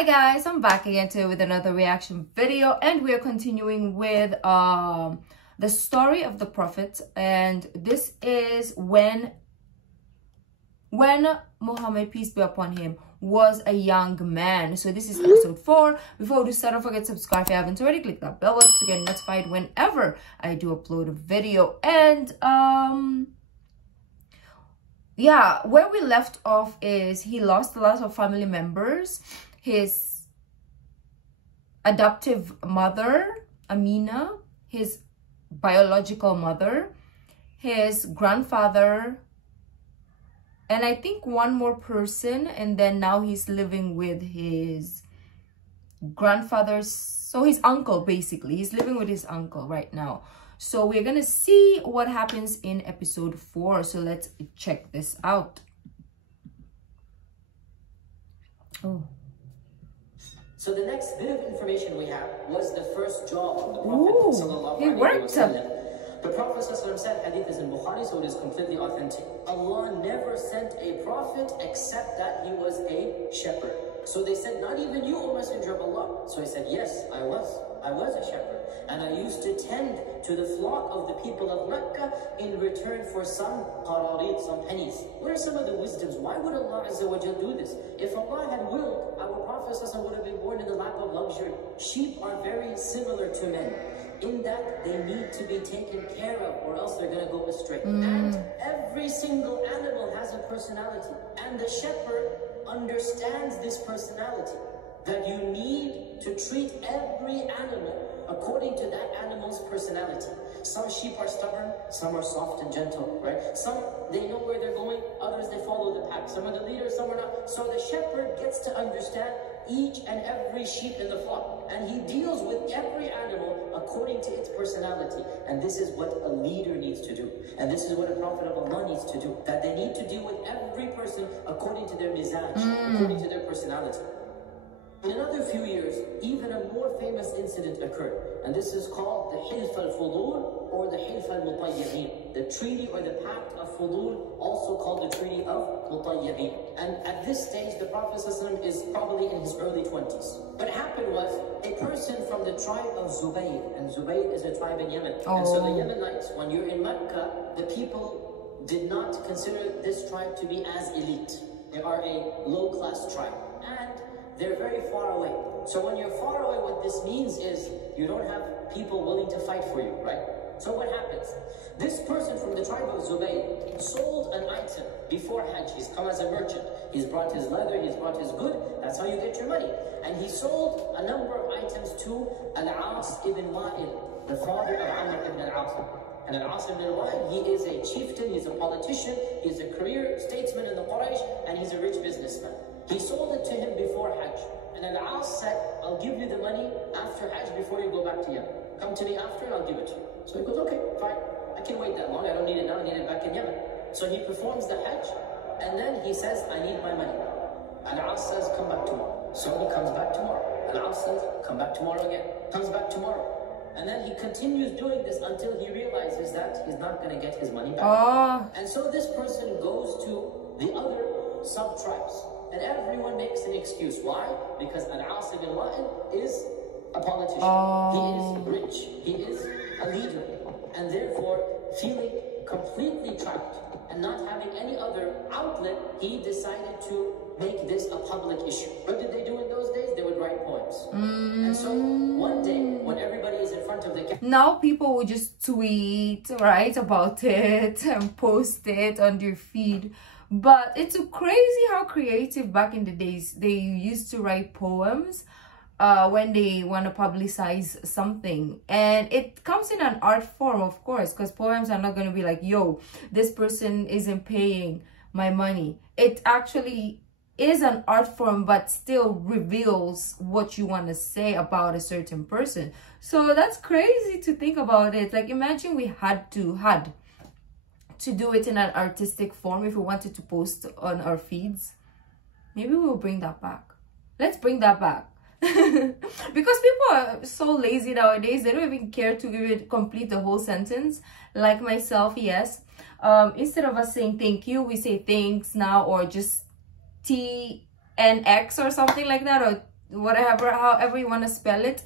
Hi guys, I'm back again today with another reaction video, and we are continuing with the story of the prophet. And this is when Muhammad, peace be upon him, was a young man. So this is episode 4. Before we start, don't forget to subscribe if you haven't already. Click that bell button to get notified whenever I do upload a video. And yeah, where we left off is he lost a lot of family members. His adoptive mother, Amina, his biological mother, his grandfather, and I think one more person. And then now he's living with his grandfather's, so his uncle, basically. He's living with his uncle right now. So we're gonna see what happens in episode 4. So let's check this out. Oh. So the next bit of information we have was the first job of the Prophet. He worked. The Prophet said, hadith is in Bukhari, so it is completely authentic. Allah never sent a prophet except that he was a shepherd. So they said, not even you, O Messenger of Allah. So he said, yes, I was a shepherd. And I used to tend to the flock of the people of Mecca in return for some qararit, some pennies. What are some of the wisdoms? Why would Allah Azza wa Jal do this? If Allah had willed, our Prophet would have been born in the lap of luxury. Sheep are very similar to men in that they need to be taken care of, or else they're going to go astray. And every single animal has a personality. And the shepherd understands this personality, that you need to treat every animal according to that animal's personality. Some sheep are stubborn, some are soft and gentle, right? Some, they know where they're going, others they follow the pack. Some are the leaders, some are not. So the shepherd gets to understand each and every sheep in the flock, and he deals with every animal according to its personality. And this is what a leader needs to do, and this is what a prophet of Allah needs to do, that they need to deal with every person according to their mizaj, according to their personality. In another few years, even a more famous incident occurred, and this is called the Hilf al-Fudul, or the Hilf al-Mutayyibin, the treaty or the pact of Fudul, also called the treaty of Mutayyibin. And at this stage, the Prophet ﷺ is probably in his early 20s. What happened was, a person from the tribe of Zubayr, and Zubayr is a tribe in Yemen. And so the Yemenites, when you're in Mecca, the people did not consider this tribe to be as elite. They are a low-class tribe, and they're very far away. So when you're far away, what this means is you don't have people willing to fight for you, right? So what happens? This person from the tribe of Zubayr sold an item before Hajj. He's come as a merchant. He's brought his leather, he's brought his good. That's how you get your money. And he sold a number of items to Al-As ibn Wa'il, the father of Amr ibn al-As. And Al-As ibn Wa'il, he is a chieftain, he's a politician, he's a career statesman in the Quraysh, and he's a rich businessman. He sold it to him before Hajj. And Al-As said, I'll give you the money after Hajj before you go back to Yemen. Come to me after and I'll give it to you. So he goes, okay, fine. I can wait that long. I don't need it now. I need it back in Yemen. So he performs the Hajj. And then he says, I need my money. Al-As says, come back tomorrow. So he comes back tomorrow. Al-As says, come back tomorrow again. Comes back tomorrow. And then he continues doing this until he realizes that he's not going to get his money back. And so this person goes to the other sub-tribes. And everyone makes an excuse. Why? Because Al-As ibn Wa'il is a politician. He is rich. He is a leader. And therefore, feeling completely trapped and not having any other outlet, he decided to make this a public issue. What did they do in those days? They would write poems. And so one day, when everybody is in front of the camera, now people will just tweet, write about it, and post it on their feed. But it's crazy how creative back in the days they used to write poems when they want to publicize something. And it comes in an art form, of course, because poems are not going to be like, yo, this person isn't paying my money. It actually is an art form, but still reveals what you want to say about a certain person. So that's crazy to think about it. Like, imagine we had to do it in an artistic form if we wanted to post on our feeds. Maybe we'll bring that back. Let's bring that back. Because people are so lazy nowadays, they don't even care to even complete the whole sentence. Like myself, yes. Instead of us saying thank you, we say thanks now, or just TNX or something like that, or whatever, however you want to spell it.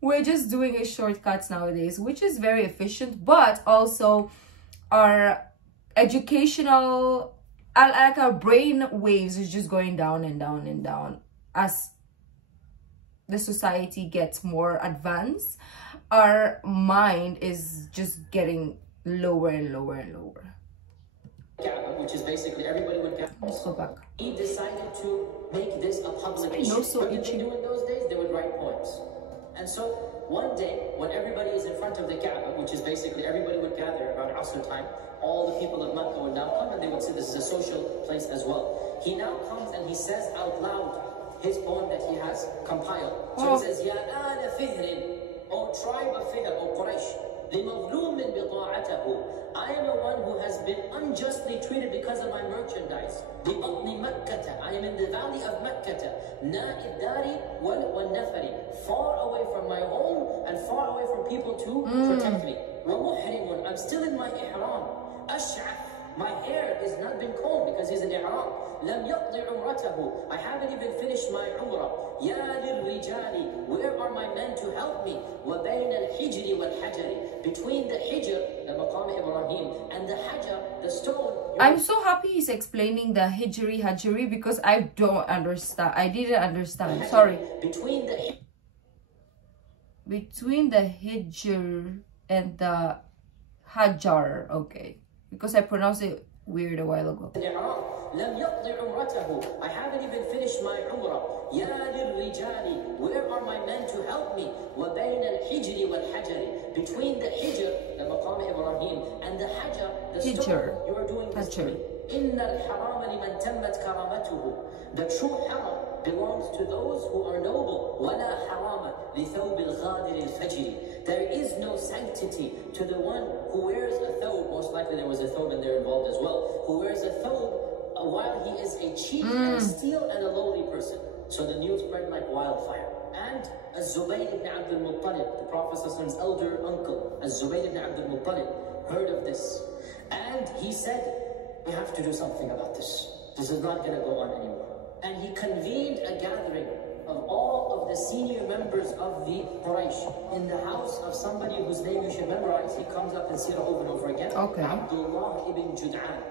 We're just doing it shortcuts nowadays, which is very efficient, but also our educational, like our brain waves is just going down and down and down as the society gets more advanced. Our mind is just getting lower and lower and lower. Which is basically everybody would get. Let's go back. He decided to make this a public issue. What did they do in those days? They would write poems. And so one day, when everybody is in front of the Kaaba, which is basically everybody would gather around Asr time, all the people of Makkah would now come and they would say this is a social place as well. He now comes and he says out loud his poem that he has compiled. So he says, Ya ala fihrin, O tribe of Fihr, O Quraysh, لِمَظْلُومٍ بِضَاعَتَهُ, I am the one who has been unjustly treated because of my merchandise. بِبَطْنِ مَكَّةَ, I am in the valley of Makkah. نَاءِ الدَّارِ وَالنَّفَرِ, far away from my home and far away from people to protect me. وَمُحْرِمٌ, I'm still in my ihram. أَشْعَث, my hair has not been combed because he's in ihram. لَمْ يَقْضِ عُمْرَتَهُ, I haven't even finished my umrah. يَا لِلْرِجَالِ, where are my men to help me? وَبَيْنَ الْحِجْرِ وَالْحَجَرِ, between the hijr, the maqam Ibrahim, and the hajar, the stone. I'm so happy he's explaining the hajri because I don't understand. I didn't understand. Sorry. Between the hijr and the hajar. Okay. Because I pronounced it weird a while ago. لم يقضي عمرته, I haven't even finished my umrah. يا للرجال, where are my men to help me? وبين الحجر والحجر, between the hijr, the maqam Ibrahim, and the hajar, the stone. You are doing this to me. إن الحرام لمن تمت كرامته, the true haram belongs to those who are noble. ولا حرام لثوب الغادر الفجر, there is no sanctity to the one who wears a thawb. Most likely there was a thawb in there involved as well. Who wears a thawb while he is a cheap and a steal and a lowly person. So the news spread like wildfire. And Az-Zubayr ibn Abdul Muttalib, the Prophet's elder uncle, Az-Zubayr ibn Abdul Muttalib, heard of this. And he said, we have to do something about this. This is not going to go on anymore. And he convened a gathering of all of the senior members of the Quraysh in the house of somebody whose name you should memorize. He comes up in Sirah over and over again. Okay. Abdullah ibn Jud'an.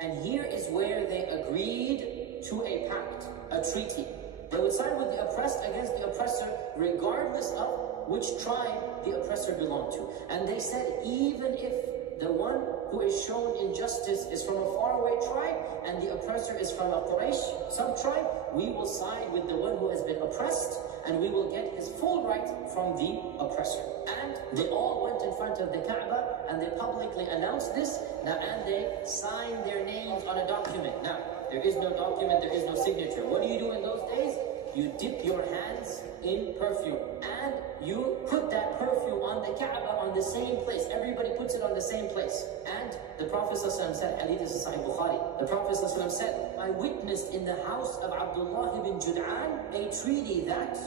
And here is where they agreed to a pact, a treaty. They would side with the oppressed against the oppressor, regardless of which tribe the oppressor belonged to. And they said, even if the one who is shown injustice is from a faraway tribe and the oppressor is from a Quraysh sub-tribe, we will side with the one who has been oppressed and we will get his full right from the oppressor. And they all went in front of the Kaaba and they publicly announced this. Now, and they signed their names on a document. Now, there is no document, there is no signature. What do you do in those days? You dip your hands in perfume and you put that perfume on the Kaaba on the same place. Everybody puts it on the same place. And the Prophet ﷺ said, hadith is Sahih Bukhari, the Prophet ﷺ said, I witnessed in the house of Abdullah ibn Jud'an a treaty that,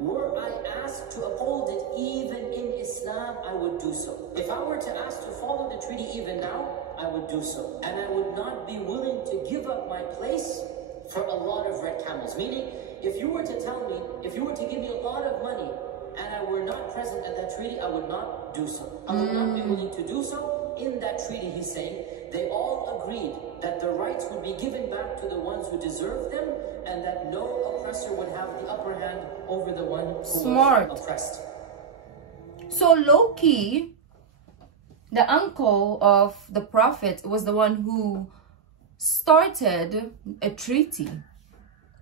were I asked to uphold it even in Islam, I would do so. If I were to ask to follow the treaty even now, I would do so. And I would not be willing to give up my place for a lot of red camels. Meaning, if you were to tell me, if you were to give me a lot of money and I were not present at that treaty, I would not do so. I would not be willing to do so. In that treaty, he's saying, they all agreed that the rights would be given back to the ones who deserved them and that no oppressor would have the upper hand over the one who was oppressed. So low-key, the uncle of the Prophet was the one who started a treaty,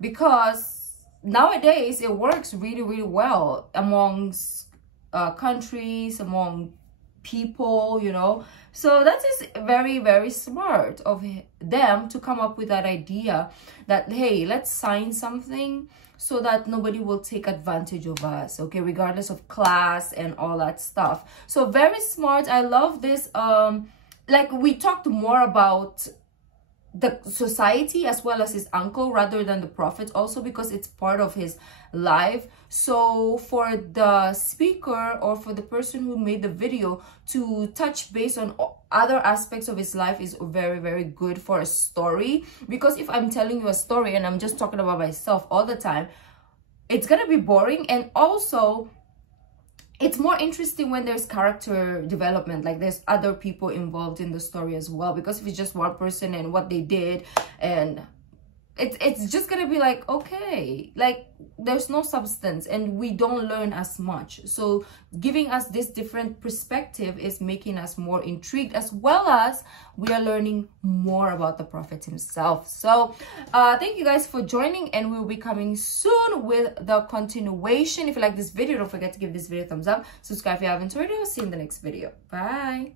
because nowadays it works really, really well amongst countries, among people, you know. So that is very, very smart of them to come up with that idea that, hey, let's sign something so that nobody will take advantage of us, okay, regardless of class and all that stuff. So very smart. I love this. Like, we talked more about the society as well as his uncle rather than the Prophet, also because it's part of his life. So for the speaker or for the person who made the video to touch base on other aspects of his life is very, very good for a story. Because if I'm telling you a story and I'm just talking about myself all the time, it's gonna be boring. And also it's more interesting when there's character development, like there's other people involved in the story as well. Because if it's just one person and what they did, and it's just gonna be like, okay, like there's no substance and we don't learn as much. So giving us this different perspective is making us more intrigued, as well as we are learning more about the Prophet himself. So thank you guys for joining, and we'll be coming soon with the continuation. If you like this video, don't forget to give this video a thumbs up, subscribe if you haven't already. I'll see you in the next video. Bye.